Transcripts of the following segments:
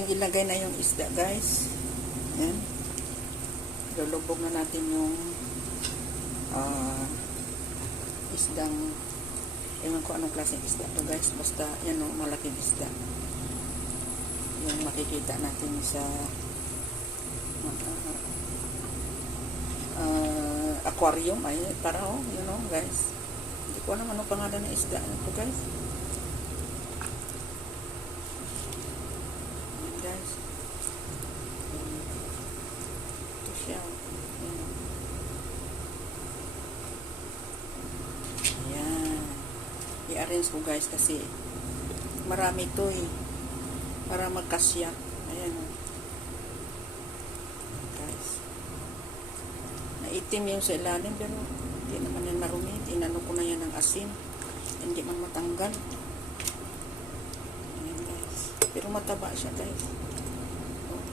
natin ilagay na yung isda, guys. Ayan. Lulubog na natin yung isdang, ewan ko anong klaseng isda to, guys. Basta, yan o, malaking isda. Yung makikita natin sa aquarium. Ay, para o, you know, guys. Hindi ko alam anong pangalan ng isda ito, guys. Ayan, guys. Ito siya. Ayan. I-arrange ko, guys, kasi marami ito eh. Para magkasya. Ayan o. Guys. Naitim yung sa ilalim, pero hindi naman yan marumi. Inano ko na yan ng asin. Hindi man matanggal. Ayan, guys. Pero mataba siya, guys. Oh.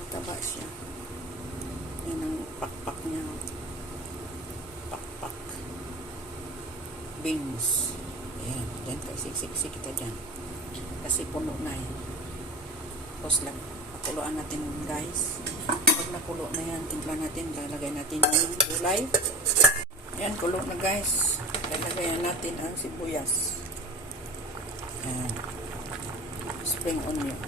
Mataba siya. Yan ang pakpak niya. Pakpak. Beans. Ayan. Diyan tayo. Siksik kita dyan. Kasi puno na yan. Tapos lang. Pakuluan natin, guys. Pag nakulo na yan, timpla natin. Lalagay natin yung gulay. Ayan, kulo na, guys. Lalagay natin ang sibuyas. Ayan. Spring onion.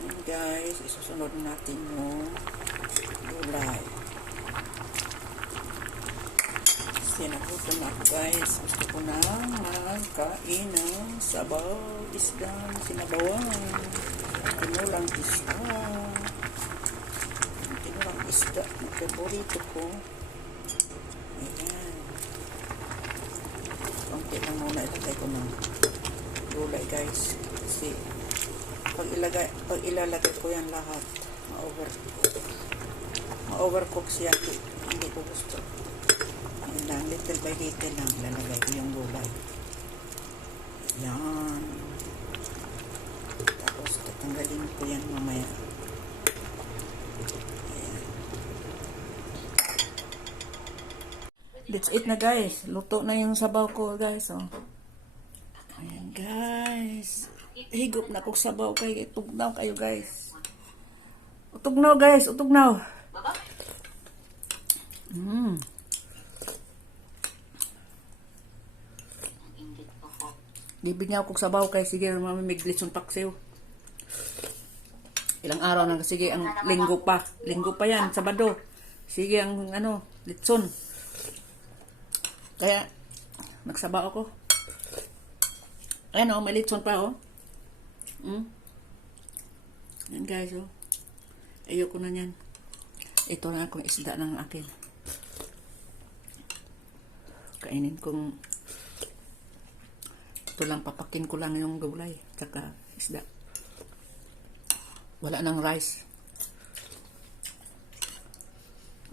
Ayan, guys. Isusunod natin yung gulay. Kasi nagutom na ako, guys. Gusto ko na magkain ng sabaw, isdang sinabawan. Tinulang isda. Tinulang isda. Ang favorito ko. Ayan. Konti lang muna ilagay ko ng gulay, guys. Kasi pag ilalagay ko yan lahat, ma-overcook siya. Hindi ko gusto. Ayan lang, little by little lang lalagay ko yung gulay. Yan. Tapos tatanggalin ko yan mamaya. Ayan. That's it na, guys. Luto na yung sabaw ko, guys. Oh. Ayan, guys. Higop na kong sabaw kay tugnaw kayo, guys. Utugnaw, guys. Utugnaw. Bibigyan ako sabaw kay sige mamimiglit yung paksiw. Ilang araw na sige ang linggo pa. Linggo pa yan, Sabado. Sige ang litson. Kaya nagsabaw ako. Ayan o, may litson pa o. Yan, guys o. Ayoko na yan. Ito na akong isda ng akin. Kainin kong ito lang, papakin ko lang yung gulay tsaka isda. Wala nang rice.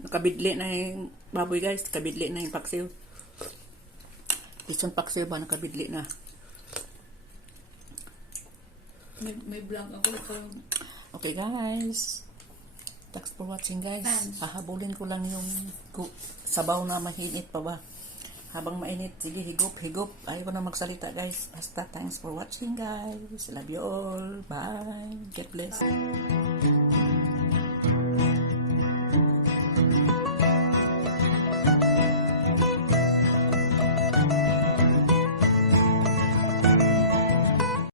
Nakabidli na yung baboy, guys. Nakabidli na yung paksiw. Isang paksiw ba nakabidli na? May blank ako. Okay, guys. Thanks for watching, guys. Hahabulin ko lang yung sabaw na mahinit pa ba. Habang mainit, sige, higop. Ayaw ko na magsalita, guys. Basta, thanks for watching, guys. Love you all. Bye. God bless.